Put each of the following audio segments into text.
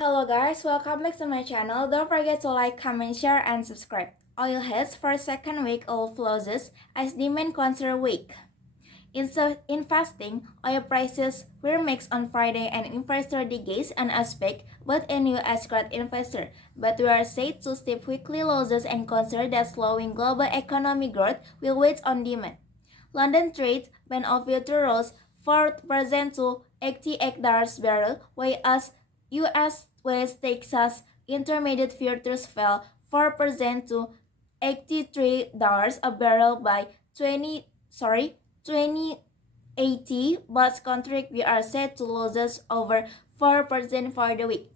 Hello guys, welcome back to my channel. Don't forget to like, comment, share, and subscribe. Oil hits for second week of losses as demand concern weak. In fasting, oil prices were mixed on Friday and investor gaze an aspect but a new growth investor. But we are said to steep weekly losses and concern that slowing global economic growth will weigh on demand. London trade went off rose 4% to $88 barrel, whereas US West Texas Intermediate futures fell 4% to $83 a barrel by 2080, but contract we are set to losses over 4% for the week.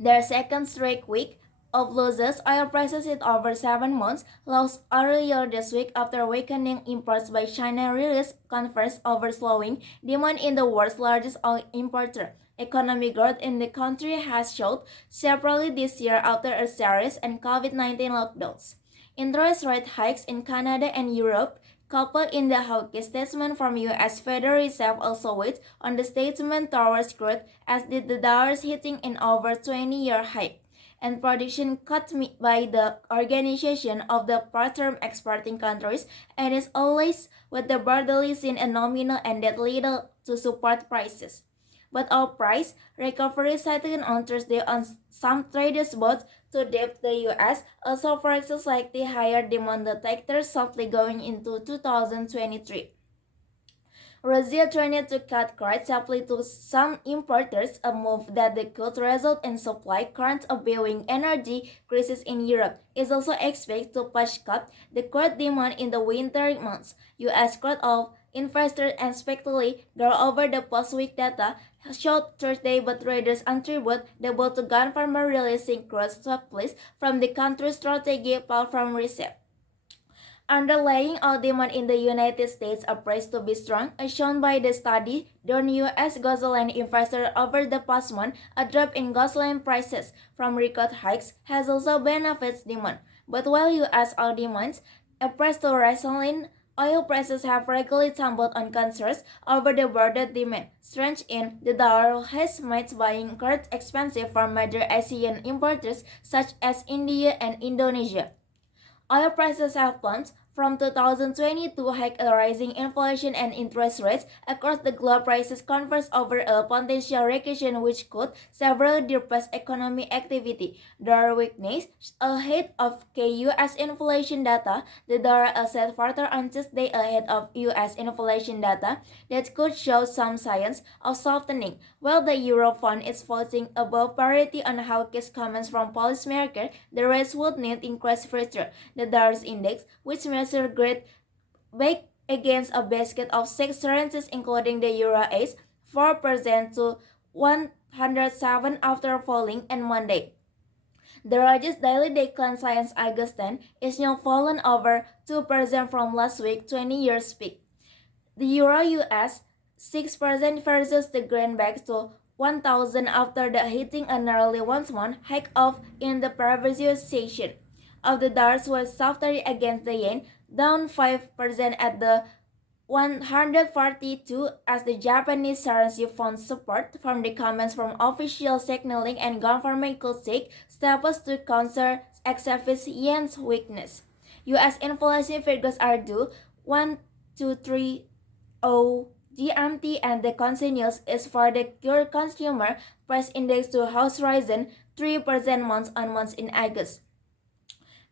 Their second straight week of losses, oil prices hit over 7 months, lost earlier this week after weakening imports by China released concerns over slowing demand in the world's largest oil importer. Economic growth in the country has showed separately this year after a series and COVID-19 lockdowns. Interest rate hikes in Canada and Europe, coupled in the hawkish statement from U.S. Federal Reserve, also weighed on the statement towards growth, as did the dollar's hitting an over 20-year high, and prediction cut by the Organization of the Part-Term Exporting Countries, and is always with the broadly seen a nominal and that little to support prices. But our price recovery cited on Thursday on some traders both to dip the US also forecasts likely higher demand detectors softly going into 2023. Russia trying to cut quite sharply to some importers, a move that could result in supply currents of brewing energy crisis in Europe, is also expected to push cut the crude demand in the winter months. U.S. crude oil investors and speculate grow over the post-week data showed Thursday, but traders attribute the blow to gun farmer releasing crude surplus from the country's strategic platform reserve. Underlying oil demand in the United States appears to be strong, as shown by the study done U.S. gasoline investors over the past month. A drop in gasoline prices from record hikes has also benefits demand. But while U.S. oil demands appears to resilient, oil prices have regularly tumbled on concerns over the broader demand. Strange in the dollar has made buying crude expensive for major Asian importers such as India and Indonesia. Oil prices have plunged from 2022 hike rising inflation and interest rates across the globe. Prices converge over a potential recession which could severely depress economic activity. Dollar weakness ahead of US inflation data. The dollar asset further on Tuesday ahead of US inflation data that could show some signs of softening, while the euro fund is floating above parity on hawkish comments from policymakers. The rates would need increased pressure. The dollar's index, which measures grade back against a basket of 6 currencies including the euro, is 4% to 107 after falling on Monday. The largest daily decline since August 10 is now fallen over 2% from last week 20-year peak. The euro US 6% versus the greenback to 1,000 after the hitting a nearly 1-month hike off in the previous session. Of the dollars was softer against the yen, down 5% at the 142 as the Japanese currency found support from the comments from officials signaling and government could take steps to counter excessive yen's weakness. U.S. inflation figures are due 1,230 GMT, and the continuous is for the core consumer price index to house risen 3% month-on-month in August.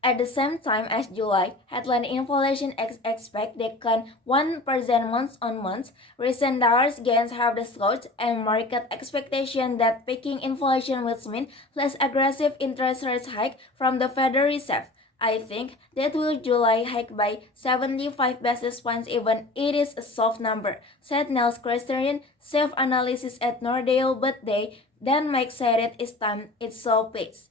At the same time as July, headline inflation expect decline 1% month-on-month. Recent dollars gains have slowed, and market expectation that peaking inflation will mean less aggressive interest rate hike from the Federal Reserve. I think that will July hike by 75 basis points even it is a soft number, said Nels Christian, chief analysis at Nordea, but they then make said it's time it so pace.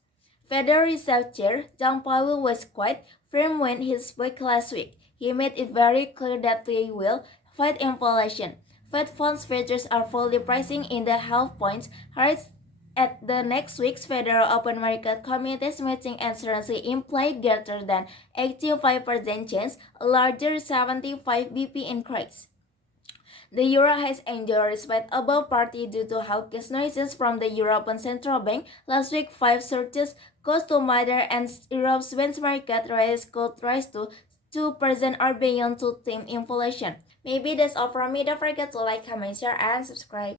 Federal Reserve Chair John Powell was quite firm when he spoke last week. He made it very clear that they will fight inflation. Fed funds futures are fully pricing in the half points hikes at the next week's Federal Open Market Committee's meeting, and currency implied greater than 85% chance, a larger 75 BP increase. The euro has enjoyed respect above party due to hawkish noises from the European Central Bank. Last week, 5 surges caused to matter and Europe's benchmark rate could rise to 2% or beyond to tame inflation. Maybe that's all from me. Don't forget to like, comment, share, and subscribe.